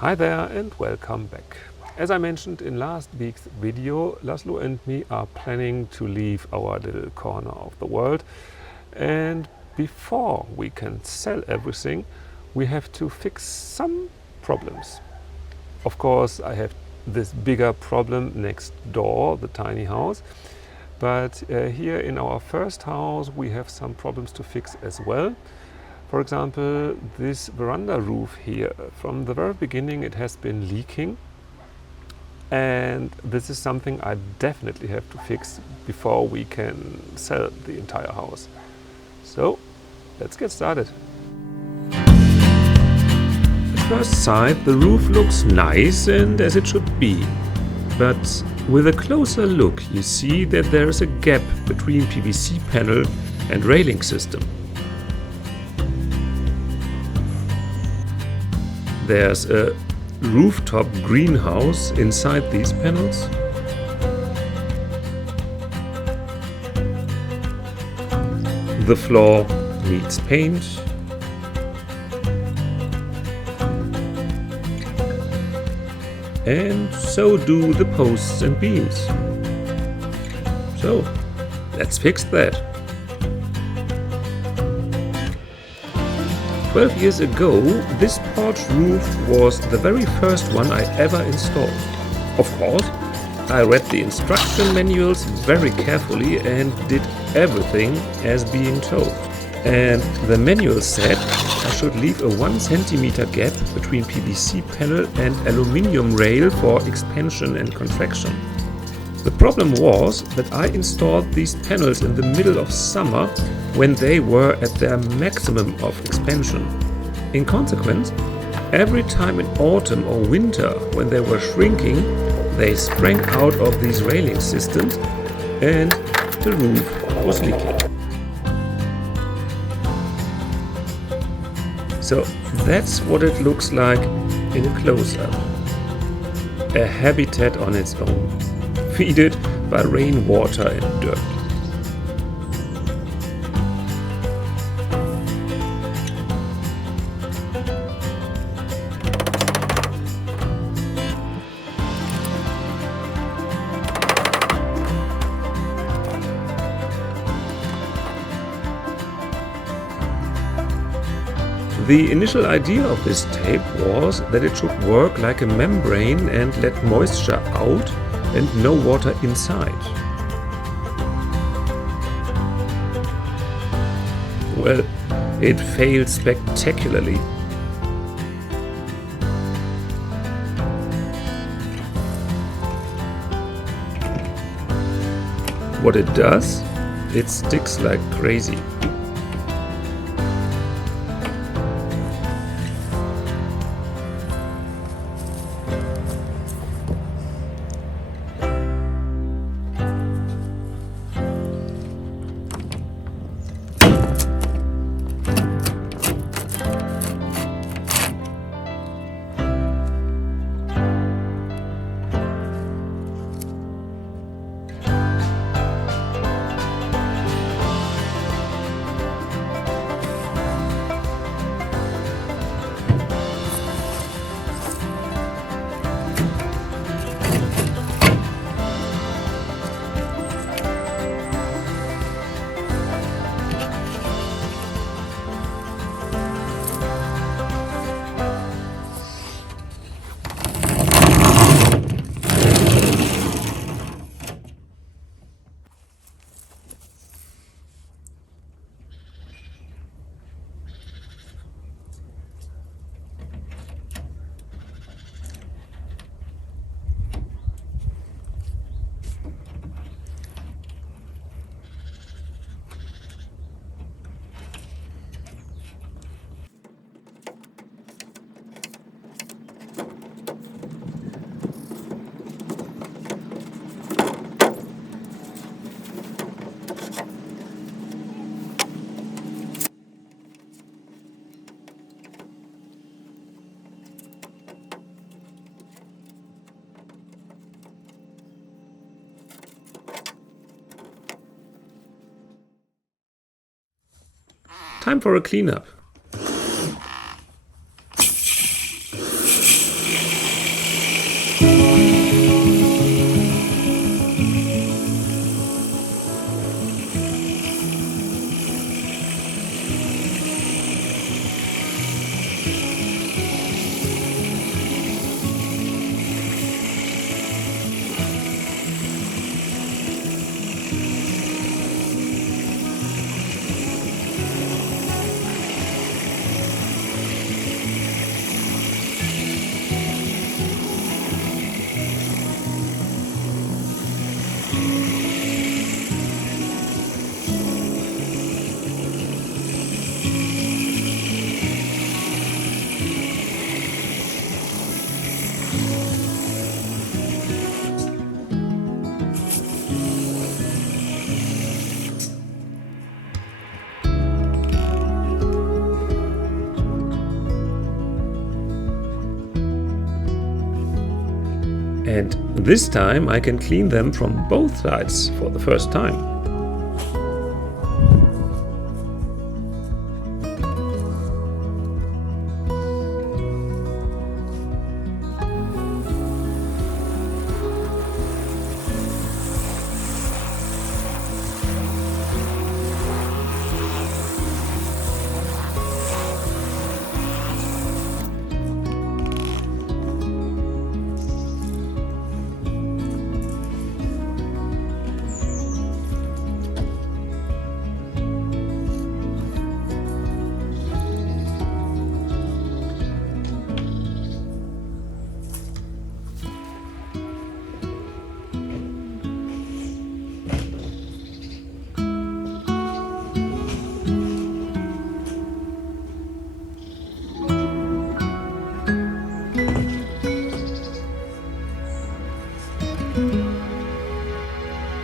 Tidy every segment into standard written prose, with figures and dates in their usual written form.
Hi there and welcome back. As I mentioned in last week's video, Laszlo and me are planning to leave our little corner of the world, and before we can sell everything we have to fix some problems. Of course, I have this bigger problem next door, the tiny house, but here in our first house we have some problems to fix as well. For example, this veranda roof here, from the very beginning it has been leaking, and this is something I definitely have to fix before we can sell the entire house. So let's get started. At first sight the roof looks nice and as it should be, but with a closer look you see that there is a gap between PVC panel and railing system. There's a rooftop greenhouse inside these panels. The floor needs paint. And so do the posts and beams. So let's fix that. 12 years ago, this porch roof was the very first one I ever installed. Of course, I read the instruction manuals very carefully and did everything as being told. And the manual said I should leave a 1 centimeter gap between PVC panel and aluminium rail for expansion and contraction. The problem was that I installed these panels in the middle of summer when they were at their maximum of expansion. In consequence, every time in autumn or winter when they were shrinking, they sprang out of these railing systems and the roof was leaking. So that's what it looks like in a close-up. A habitat on its own, fed by rainwater and dirt. The initial idea of this tape was that it should work like a membrane and let moisture out and no water inside. Well, it failed spectacularly. What it does? It sticks like crazy. Time for a cleanup. And this time I can clean them from both sides for the first time.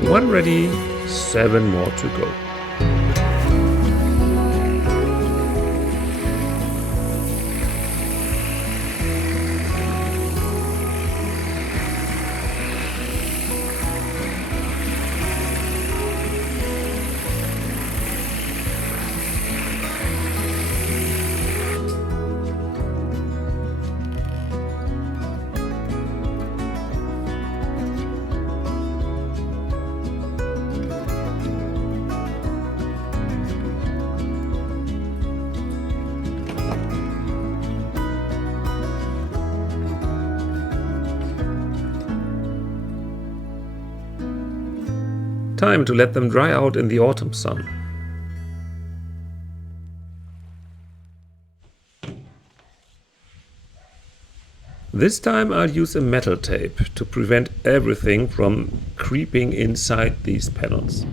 One ready, 7 more to go. Time to let them dry out in the autumn sun. This time I'll use a metal tape to prevent everything from creeping inside these panels.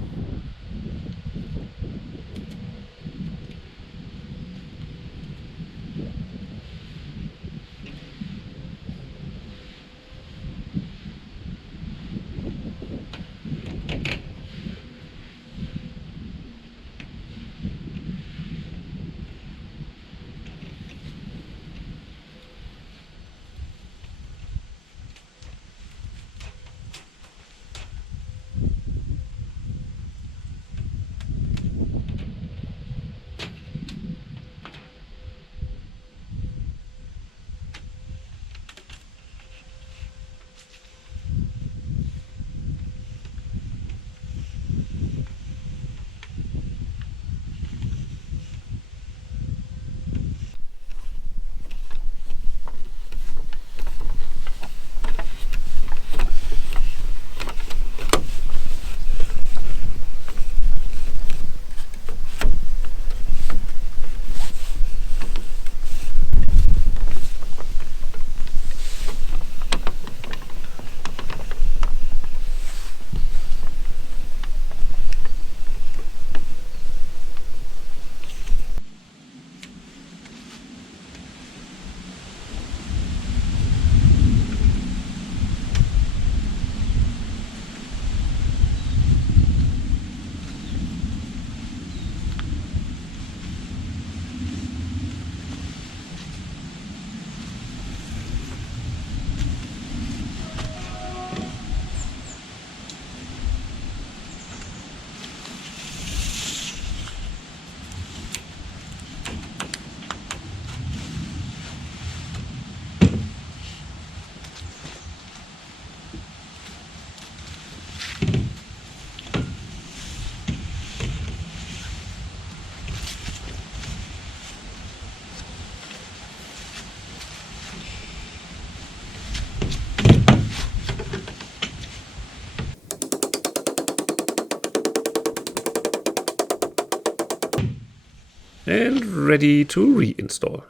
ready to reinstall.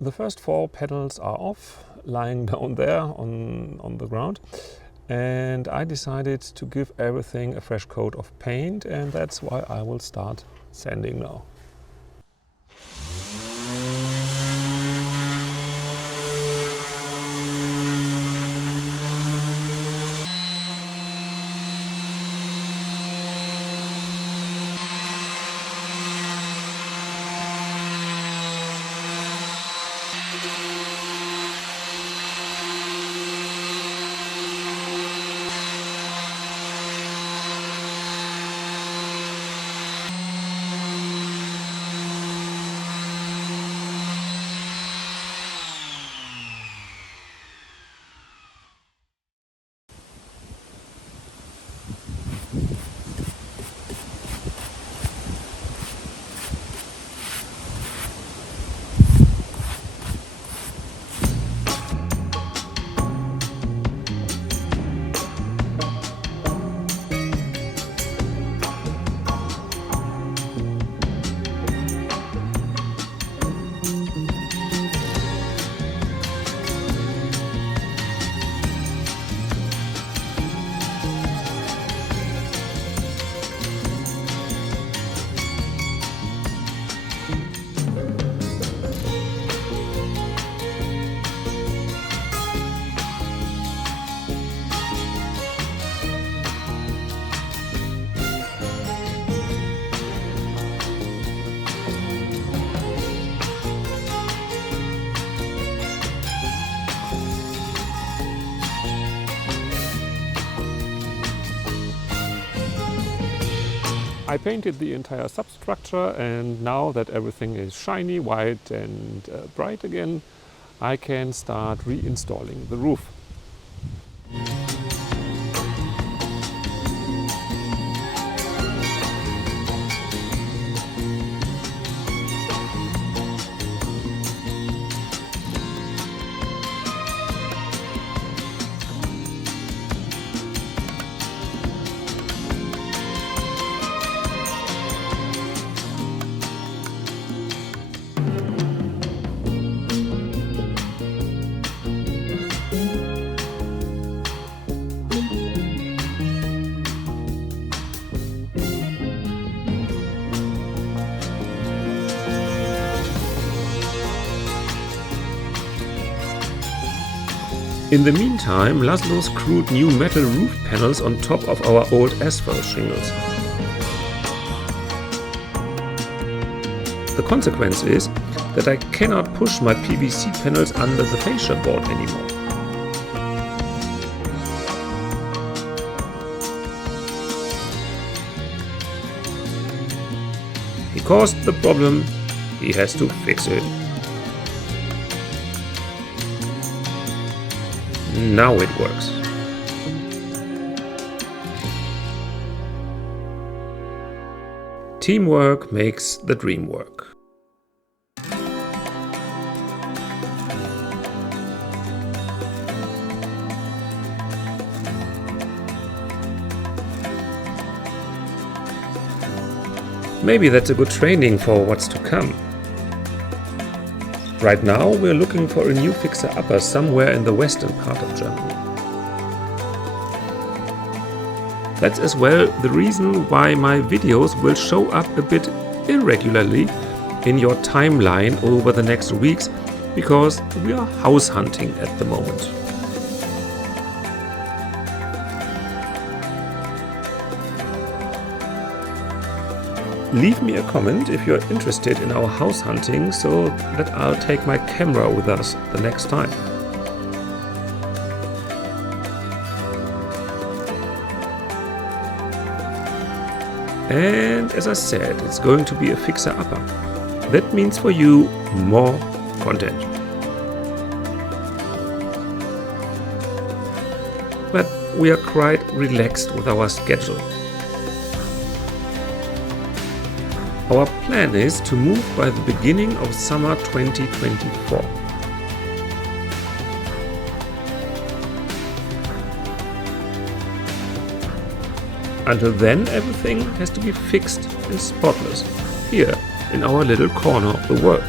The first 4 panels are off, lying down there on the ground, and I decided to give everything a fresh coat of paint, and that's why I will start sanding now. I painted the entire substructure, and now that everything is shiny, white and bright again, I can start reinstalling the roof. In the meantime, Laszlo screwed new metal roof panels on top of our old asphalt shingles. The consequence is that I cannot push my PVC panels under the fascia board anymore. He caused the problem, he has to fix it. Now it works. Teamwork makes the dream work. Maybe that's a good training for what's to come. Right now we're looking for a new fixer-upper somewhere in the western part of Germany. That's as well the reason why my videos will show up a bit irregularly in your timeline over the next weeks, because we are house hunting at the moment. Leave me a comment if you're interested in our house hunting, so that I'll take my camera with us the next time. And as I said, it's going to be a fixer-upper. That means for you more content. But we are quite relaxed with our schedule. Our plan is to move by the beginning of summer 2024. Until then, everything has to be fixed and spotless here in our little corner of the world.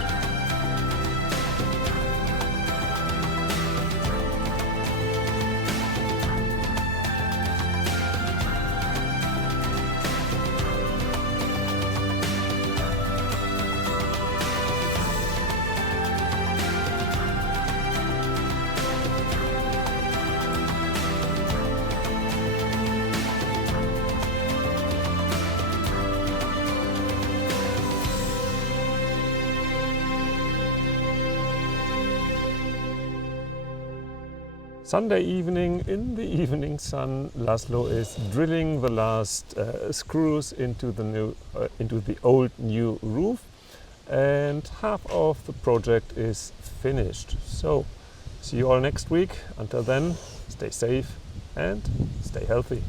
Sunday evening, in the evening sun, Laszlo is drilling the last screws into the old new roof, and half of the project is finished. So, see you all next week. Until then, stay safe and stay healthy.